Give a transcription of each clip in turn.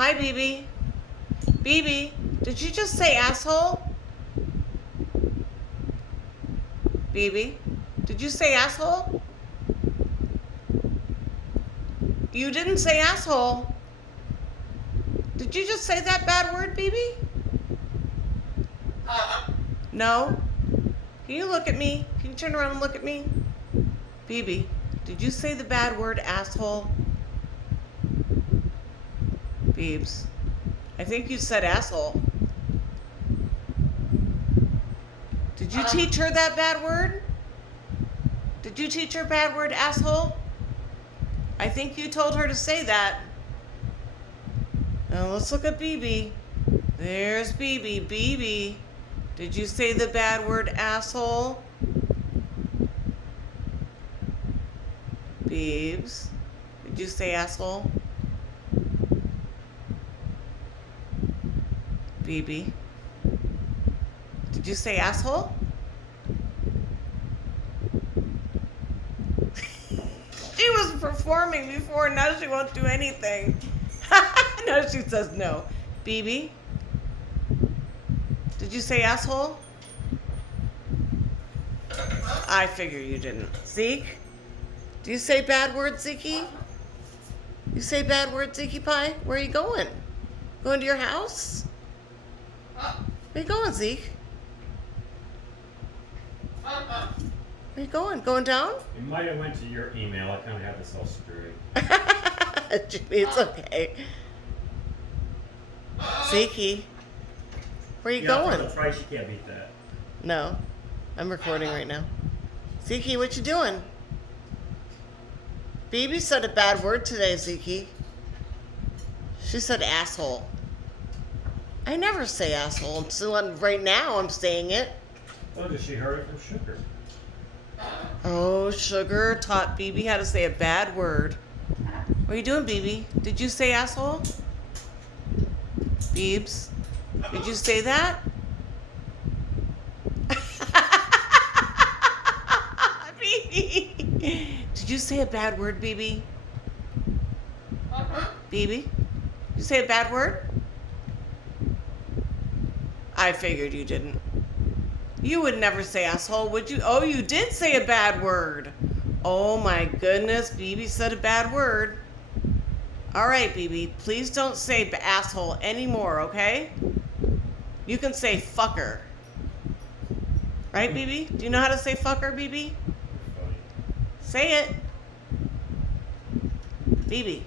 Hi, BeBe. BeBe, did you just say asshole? BeBe, did you say asshole? You didn't say asshole. Did you just say that bad word, BeBe? No? Can you look at me? Can you turn around and look at me? BeBe, did you say the bad word asshole? Beebs, I think you said asshole. Did you teach her that bad word? Did you teach her bad word asshole? I think you told her to say that. Now let's look at BeBe. There's BeBe. BeBe, did you say the bad word asshole? Beebs, did you say asshole? BeBe, did you say asshole? She was performing before, now she won't do anything. Now she says no. BeBe, did you say asshole? I figure you didn't. Zeke, do you say bad words, Zeke? You say bad words, Zeke Pie? Where are you going? Going to your house? Where you going, Zeke? Where you going? Going down? It might have went to your email. I kind of have this all screwed. Jimmy, it's okay. Zeke, where you going? For the price, you can't beat that. No, I'm recording right now. Zeke, what you doing? BeBe said a bad word today, Zeke. She said asshole. I never say asshole. So right now I'm saying it. Oh, did she heard it from Sugar? Oh, Sugar taught BeBe how to say a bad word. What are you doing, BeBe? Did you say asshole? Beebs, did you say that? BeBe, did you say a bad word, BeBe? BeBe, did you say a bad word? I figured you didn't. You would never say asshole, would you? Oh, you did say a bad word. Oh my goodness, BeBe said a bad word. All right, BeBe, please don't say asshole anymore, okay? You can say fucker. Right, BeBe? Do you know how to say fucker, BeBe? Say it. BeBe.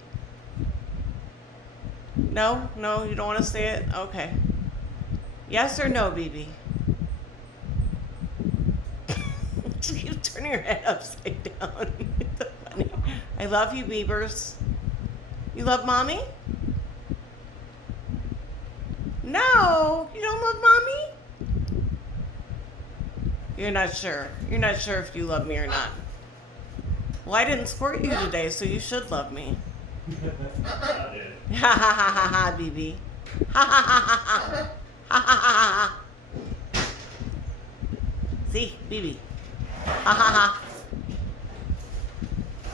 No, you don't want to say it? Okay. Yes or no, BeBe? She keeps turning her head upside down. It's so funny. I love you, Beavers. You love mommy? No, you don't love mommy? You're not sure. You're not sure if you love me or not. Well, I didn't squirt you today, so you should love me. I did. Ha ha ha ha ha, BeBe. Ha ha ha ha ha. Ha ha ha ha. See, BeBe. Ha ha ha.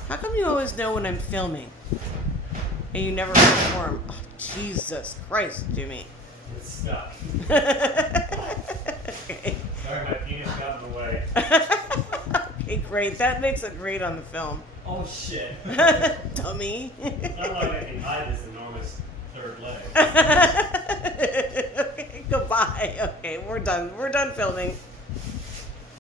How come you always know when I'm filming? And you never perform? Oh, Jesus Christ, Jimmy. It's stuck. Okay. Sorry, my penis got in the way. Okay, great. That makes it great on the film. Oh, shit. Dummy. It's not like I can hide this enormous third leg. Okay, goodbye. Okay, we're done. We're done filming.